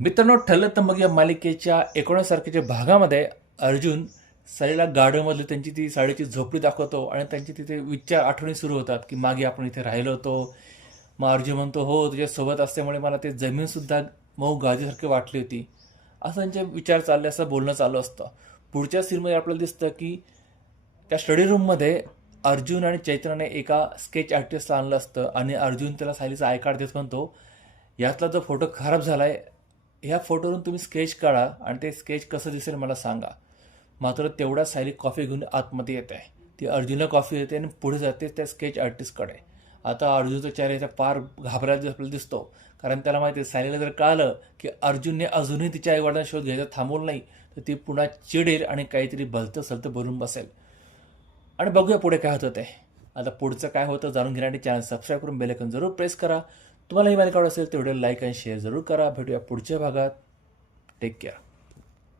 मित्रांनो ठरलं तर मग या मालिकेच्या एकोणीस तारखेच्या भागामध्ये अर्जुन साडीला गार्डनमधली त्यांची ती साडीची झोपडी दाखवतो आणि त्यांची तिथे विचार आठवणी सुरू होतात की मागे आपण इथे राहिलो होतो. मग अर्जुन म्हणतो हो तुझ्यासोबत असल्यामुळे मला ते जमीनसुद्धा मऊ गाजेसारखी वाटली होती. असं त्यांचे विचार चालले असं बोलणं चालू असतं. पुढच्या सीनमध्ये आपल्याला दिसतं की त्या स्टडी रूममध्ये अर्जुन आणि चैत्राने एका स्केच आर्टिस्टला आणलं असतं आणि अर्जुन त्याला सायलीचा आयकार देत म्हणतो यातला जो फोटो खराब झाला आहे ह्या फोटोवरून तुम्ही स्केच काढा आणि ते स्केच कसं दिसेल मला सांगा. मात्र तेवढा सायली कॉफी घेऊन आतमध्ये येत आहे. ती अर्जुनला कॉफी देते आणि पुढे जाते त्या स्केच आर्टिस्टकडे. आता अर्जुनचा चेहऱ्याचा पार घाबरायला आपल्याला दिसतो. कारण त्याला माहिती आहे सायलीला जर कळलं की अर्जुनने अजूनही तिच्या आईवडिलांना शोध घ्यायचा थांबवलं नाही तर ती पुन्हा चिडेल आणि काहीतरी भलतं सलतं भरून बसेल. आणि बघूया पुढे काय होतं ते. आता पुढचं काय होतं जाणून घेण्यासाठी चॅनल सबस्क्राईब करून बेलेकन जरूर प्रेस करा. तुम्हाला ही मालिका आवडत असेल तर व्हिडिओ लाईक आणि शेअर जरूर करा. भेटूया पुढच्या भागात. Take care